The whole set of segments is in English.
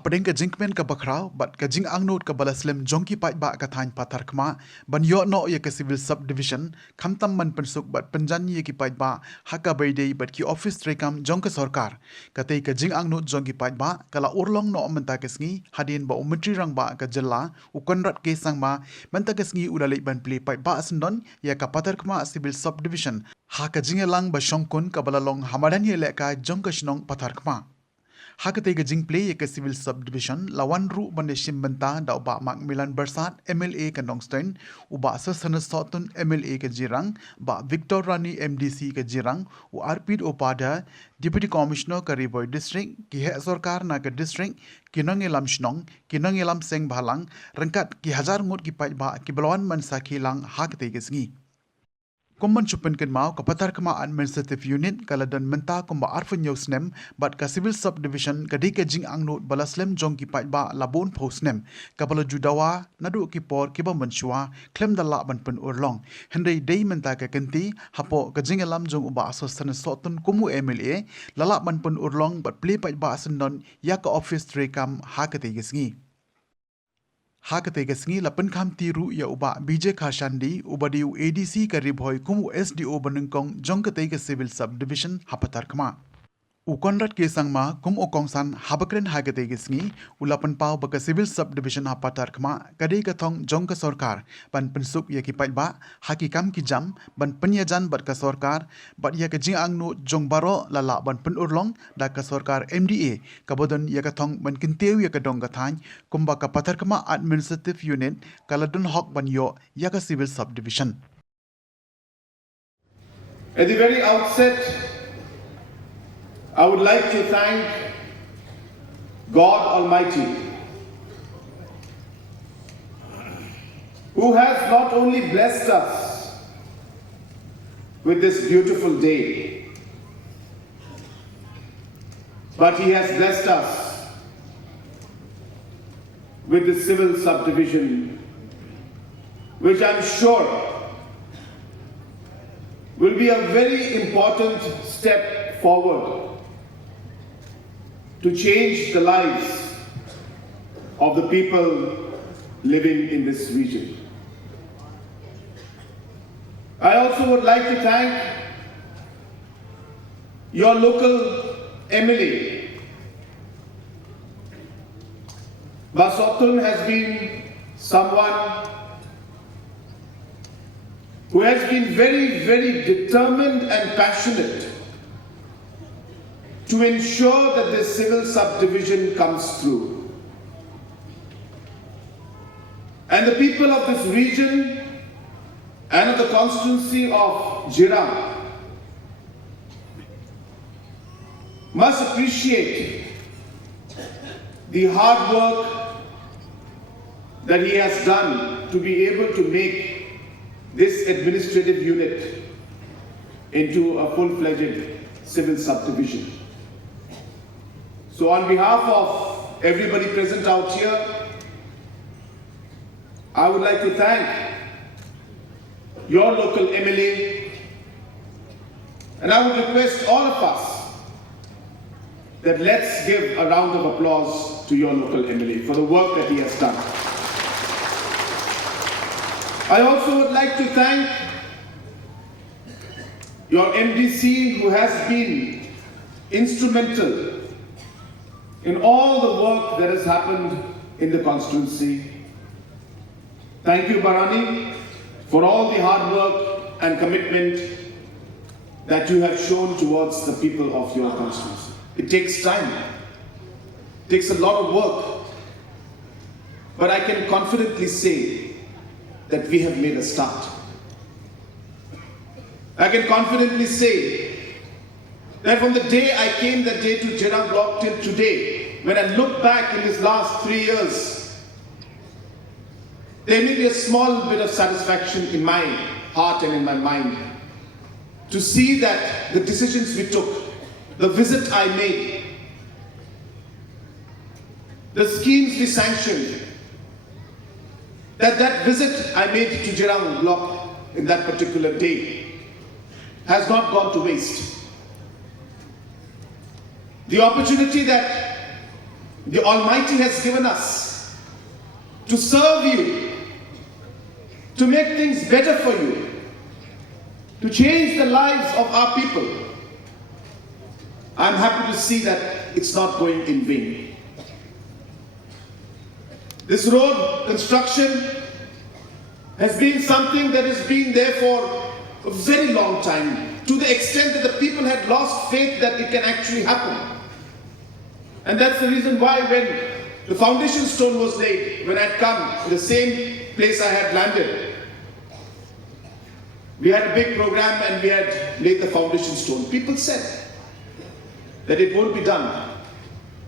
Hapadeng ka jingkmen ka bakrau, but ka jing angnot ka balaslim jongki pai ba ka thain Patharkhmah, ban yo no ye ka Civil Sub Division, khamtam man pensuk but panjani ye ki pai ba, haka baydei but ki office trekam jong ka sarkar. Katei ka jing angnot jongki pai ba, kala urlong no menta kesngi, Hadien ba Myntri Rangbah ka jilla, ukonrat ke sangma, menta kesngi ulalik ban Plie pai ba asendon, ya ka Patharkhmah Civil Sub Division, haka jingelang ba shongkun ka balalong hamadan ye leka jong ka shnong Patharkhmah. Hakatay ka jing Plie ka Civil Sub Division lawan ru bande shimbanta da uba Macmillan Bersat MLA ka Nongstein uba Sasana Sotun MLA ka Jirang ba Victor Rani MDC ka Jirang u Arpid Opada Deputy Commissioner ka Riboy District ki he sarkar na ka district kinongelam shnong kinongelam seng bhalang rangkat ki hazar ngot ki pai ba ki balawan man sakhilang hakatay ka singi Kumban chupen ken mau ka Patharkhmah Administrative Unit kaladon menta kumba arfun yo snem but ka Civil Sub Division ka di ka jing angnot balaslem jong ki pai ba labon pho snem ka bala judawa nadu ki por ki ba manchua klem dala ban pen urlong hendai dei menta ka kenti hapo ka jing alam jong uba asostan sotun kumu MLA lala ban pen urlong but Plie pai ba asendon ya ka office trekam hakate gisngi Hakatay kasngi lapan kam tiru ya uba BJ Khashandi uba diu ADC ka ribhoy kumu SDO banengkong jongkatay ka Civil Sub Division Patharkhmah. Ukonrat ke sangma kum okongsan habakren hakatay kasngi ulapan pau baka Civil Sub Division Patharkhmah kadai ka thong jong ka sarkar ban pensuk ya ki pai ba hakikam ki jam ban penyajan bat ka sarkar bat ya ka jing angno jong baro lala ban penurlong da ka sarkar MDA kabodon ya ka thong ban kinteu ya ka dong ka thain kumba ka Patharkhmah Administrative Unit kaladon hok ban yo ya ka Civil Sub Division. At the very outset, I would like to thank God Almighty, who has not only blessed us with this beautiful day, but He has blessed us with the Civil Subdivision, which I'm sure will be a very important step forward to change the lives of the people living in this region. I also would like to thank your local MLA. Basotun has been someone who has been very, very determined and passionate to ensure that this civil subdivision comes through. And the people of this region and of the constituency of Jirang must appreciate the hard work that he has done to be able to make this administrative unit into a full-fledged civil subdivision. So on behalf of everybody present out here, I would like to thank your local MLA, and I would request all of us that let's give a round of applause to your local MLA for the work that he has done. I also would like to thank your MDC, who has been instrumental in all the work that has happened in the constituency. Thank you, Barani, for all the hard work and commitment that you have shown towards the people of your constituency. It takes time, it takes a lot of work, but I can confidently say that we have made a start. I can confidently say that from the day I came that day to Jirang block till today, when I look back in these last 3 years, there may be a small bit of satisfaction in my heart and in my mind to see that the decisions we took, the visit I made, the schemes we sanctioned, that visit I made to Jirang block in that particular day has not gone to waste. The opportunity that the Almighty has given us to serve you, to make things better for you, to change the lives of our people, I'm happy to see that it's not going in vain. This road construction has been something that has been there for a very long time, to the extent that the people had lost faith that it can actually happen. And that's the reason why when the foundation stone was laid, when I'd come to the same place I had landed, we had a big program and we had laid the foundation stone. People said that it won't be done.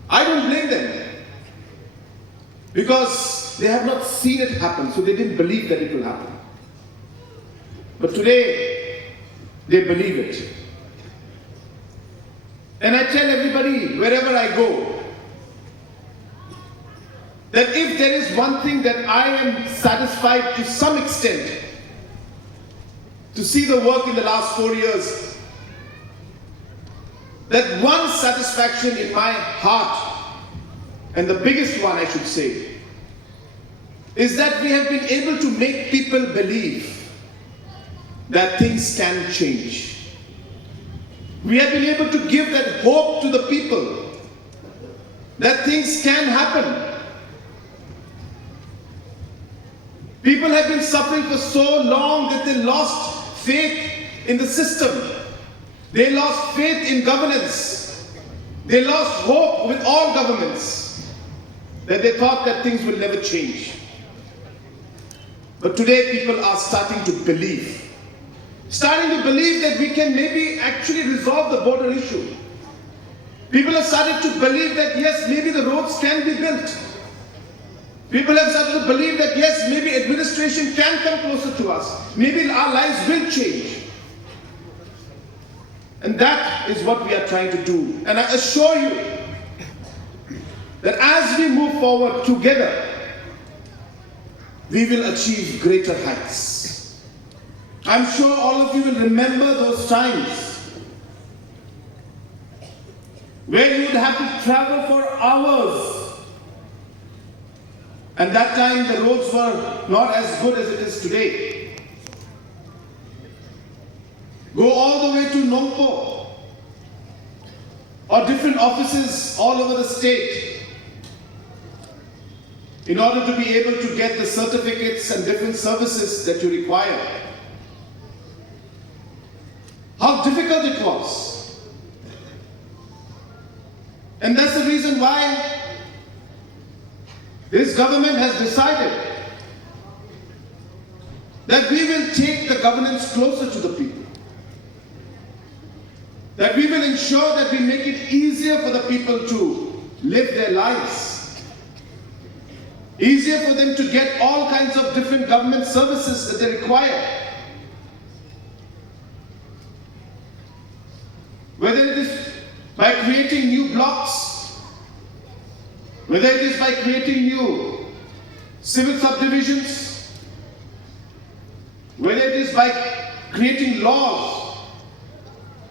I don't blame them, because they have not seen it happen, so they didn't believe that it will happen. But today, they believe it. And I tell everybody, wherever I go, that if there is one thing that I am satisfied to some extent to see the work in the last 4 years, that one satisfaction in my heart, and the biggest one I should say, is that we have been able to make people believe that things can change. We have been able to give that hope to the people that things can happen. People have been suffering for so long that they lost faith in the system. They lost faith in governance. They lost hope with all governments, that they thought that things will never change. But today people are starting to believe that we can maybe actually resolve the border issue. People have started to believe that yes, maybe the roads can be built. People have started to believe that yes, maybe administration can come closer to us. Maybe our lives will change. And that is what we are trying to do. And I assure you that as we move forward together, we will achieve greater heights. I'm sure all of you will remember those times where you would have to travel for hours. And that time the roads were not as good as it is today. Go all the way to Mawphor or different offices all over the state in order to be able to get the certificates and different services that you require. How difficult it was. And that's the reason why this government has decided that we will take the governance closer to the people. That we will ensure that we make it easier for the people to live their lives. Easier for them to get all kinds of different government services that they require. Whether it is by creating new blocks, whether it is by creating new civil subdivisions, whether it is by creating laws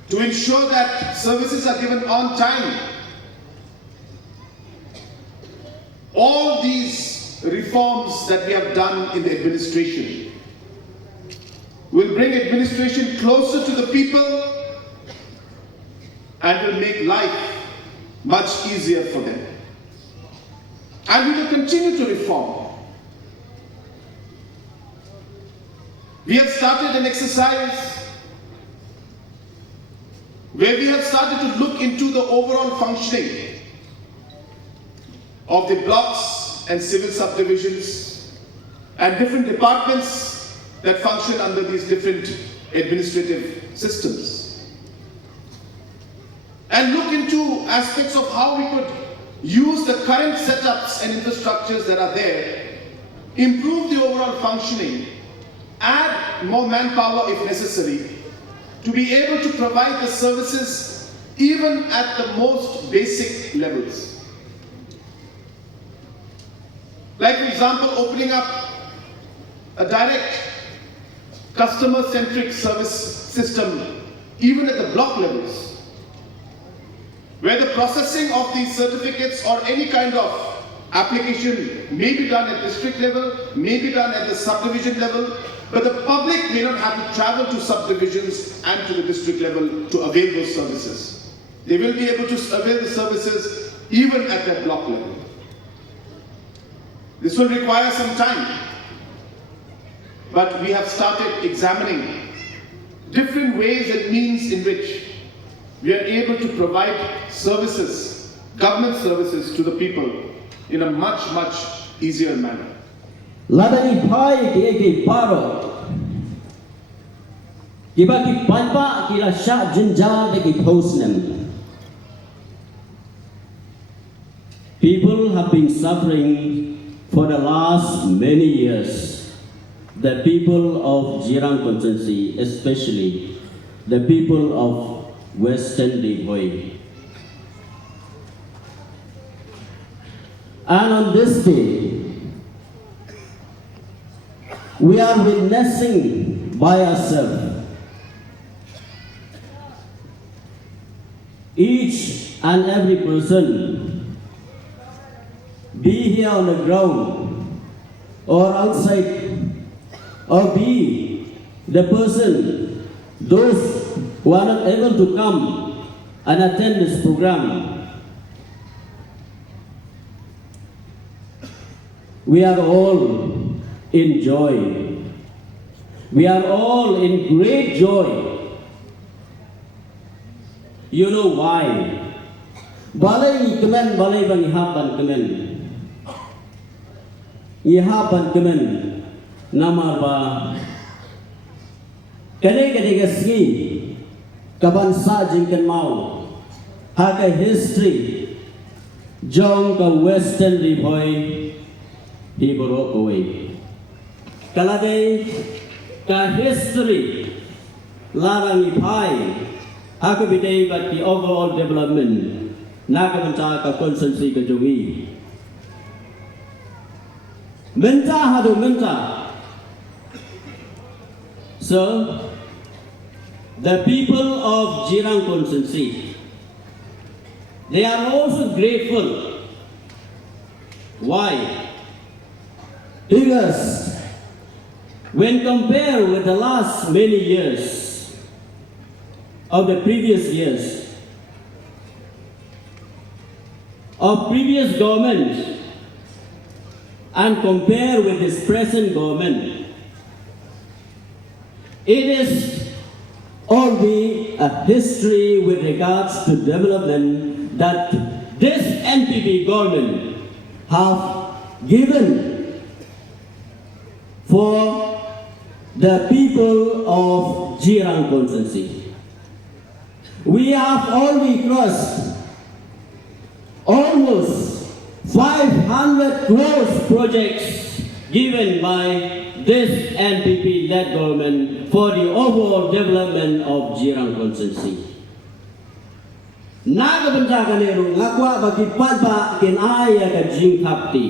to ensure that services are given on time. All these reforms that we have done in the administration will bring administration closer to the people and will make life much easier for them. And we will continue to reform. We have started an exercise where we have started to look into the overall functioning of the blocks and civil subdivisions and different departments that function under these different administrative systems. And look into aspects of how we could use the current setups and infrastructures that are there, improve the overall functioning, add more manpower if necessary, to be able to provide the services even at the most basic levels. Like, for example, opening up a direct customer-centric service system even at the block levels. where the processing of these certificates or any kind of application may be done at district level, may be done at the subdivision level, but the public may not have to travel to subdivisions and to the district level to avail those services. They will be able to avail the services even at their block level. This will require some time, but we have started examining different ways and means in which we are able to provide services, government services to the people in a much, much easier manner. Ladani Plie ki paro, kiba ki palpa ki la sha jinja de ki snem. People have been suffering for the last many years. The people of Jirang constituency, especially the people of Western Livoy. And on this day, we are witnessing by ourselves each and every person, be here on the ground or outside, or be the person, those who are not able to come and attend this program. We are all in joy. We are all in great joy. You know why? Balai kemen balai bang ihapan kemen. Ihapan kemen namar ba. Kade gasgi kabansa jingkan mau. Haka history jong ka Western Livoy di borok away. Kalade ka history larang ipai haka bidai but the overall development nakabansa ka constituency ka jungi. Menta hadu menta. So the people of Jirang constituency, they are also grateful. Why? Because when compared with the last many years of the previous years of previous government and compare with this present government, it is only a history with regards to development that this NPP government have given for the people of Jirang constituency. We have already crossed almost 500 crores projects given by this NPP-led government for the overall development of Jirang constituency. Nagabanta kanero ngakwa bagi padba kinaya ka jing kapti.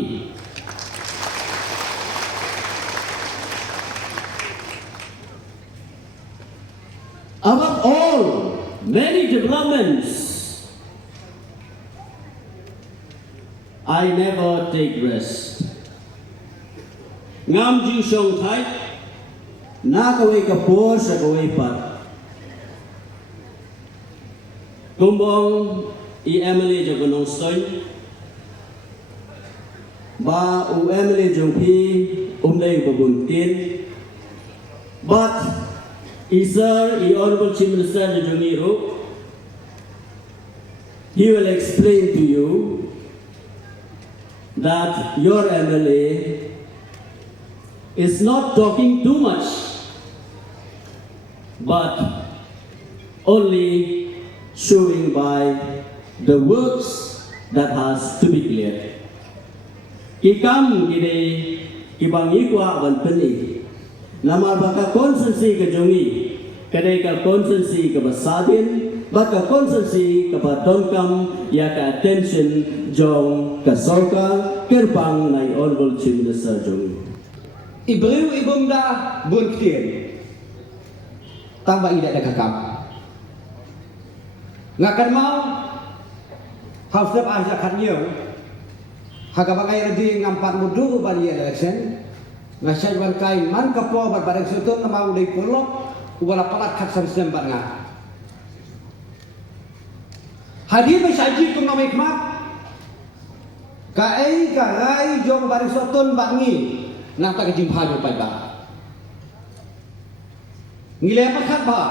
Above all, many developments, I never take rest. Ngam ju song thai, nakaway kapor sa kaway pat. Kumbong i-Emily jagonong stoy, ba u-Emily jong pi umday babuntin, but Sir, the Honorable Chief Minister Jungiro, he will explain to you that your MLA is not talking too much, but only showing by the works that has to be cleared. Ikam gide kibangi kwa ban peni. Nama baka constituency ke jungi, kadai ka constituency ke Hadien, baka constituency ke Patharkhmah ya ka attention jong ke soka kerbang nai Honorable Chief Minister jungi. Ibreu ibong da buntin, tamba ida da kakam. Ngakan mau House step aja kat nhiều. Haga bagai redi ngampat mudu bari election. Ngasai ban kai man kapo bar bareng sutun nama udai polok ubala palat kat sam ban nga. Hadien mai saji tum nama hikmat. Kai rai jong bareng sutun bangi nang tak jimpa jo pai ba. Ngile apa kat ba?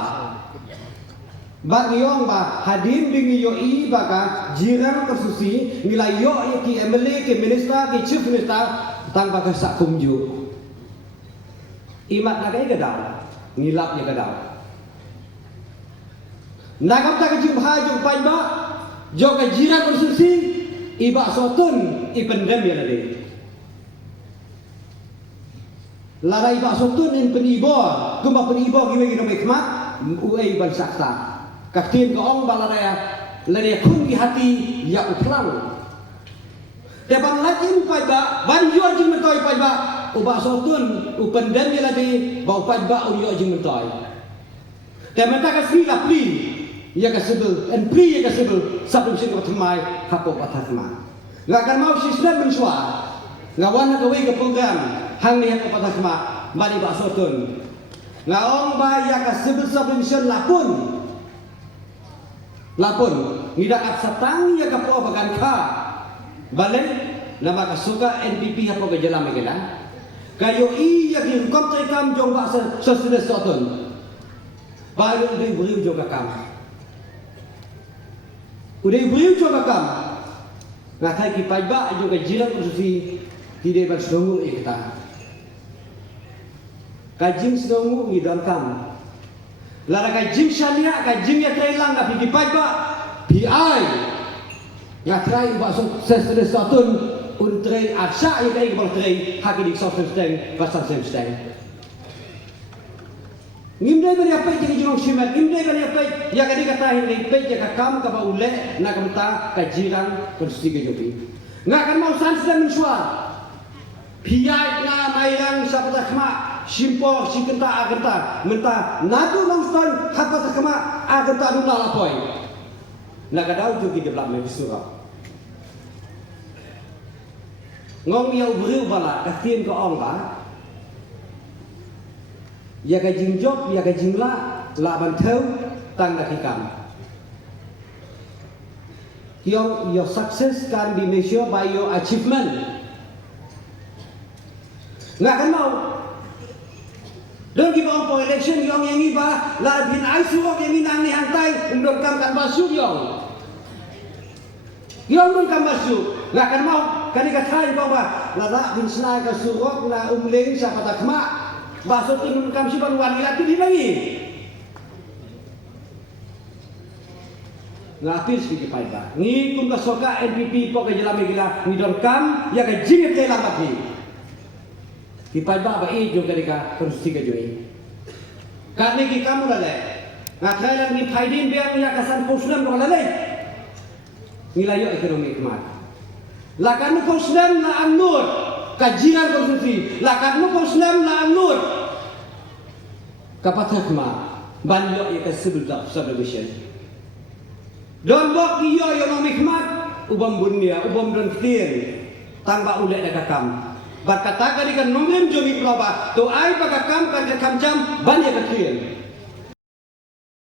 Bak yong ba Hadien bingi yo I baka jiran tersusi nilai yo ki MLA ki minister ki chief minister tang baka sak kumju imat nagai gadau ngilap ya gadau nagam tak jumpa jong pai ba jo ka jiran tersusi iba sotun I pendem ya lade lara iba sotun in penibo kumba penibo giwe gi hikmat uai ban sakta Kaktin ke ong balaraya lare kun di hati ya uklang. Teban lagi upai ba ban yo jing mentoi pai ba uba sotun upenden ya ladi ba upai ba yo jing mentoi. Teban tak kasih la Plie ya kasebel en Plie ya kasebel sabun sing Patharkhmah hapo Patharkhmah. Ngakan mau sistem mensua. Ngawan ka we ke program hang ni hapo Patharkhmah mari ba sotun. Ngaong ba ya kasebel sabun sing lapun. Lapun ngidak absatang ya kapo bagan ka balen nama kasuka NPP hapo ke jalan megala kayo I ya ki hukum tekam jong ba sesede sotun baru udah beriu jong kakam udah beriu jong kakam ngakai ki pai ba jong ke jiran ususi tidak ban sedongu kita kajing sedongu ngidam kam lara kajing syariah kajing ya Thailand tapi di pajak PI ya try masuk sesede satun untrai asya ya kai bal trai haki di south steng pasal steng ngimdai bari apa jadi jurong simet ngimdai bari apa ya kadi kata ini pe ya kam ka baule na kamta kajiran kursi ke jopi ngak kan mau sans dan mensua PI na mairang sa Patharkhmah Simpor si kenta agenta menta nadu langston hak Patharkhmah agenta dula lapoi nak kadau jogi development surau ngong yau beriu bala katin ko ong ba ya ka jingjop ya ka jingla la ban theu tang da hikam your success can be measured by your achievement ngak kan mau don't give up for election yong yang iba la bin ai suok yang minang ni hantai undok kam kan basu yong dong kam basu ngak kan mau kan ikatai ko ba la la bin snai ka suok na umleng sa Patharkhmah basu tin kam si ban wan ila ti lagi ngapis ki pai ba ni kum ka soka NPP po ka jelame gila ni don kam ya ka jinget ke lambat ni Kipai ba i jo kadika kursi ka joi. Kani ki kamu lale. Ngakai lang ni Hadien biang ya kasan posnam ko lale. Nilayo ekonomi hikmat. Lakan mo posnam na anur kajiran konstitusi. Lakan mo posnam na anur Patharkhmah banyo ya Civil Sub Division. Don bok iyo ekonomi hikmat ubam bunia ubam don ktir tangba ulek da kakam. Berkata kali kan nonglim jomi keloba, tu ai pakakam kan jam ban ya kecil.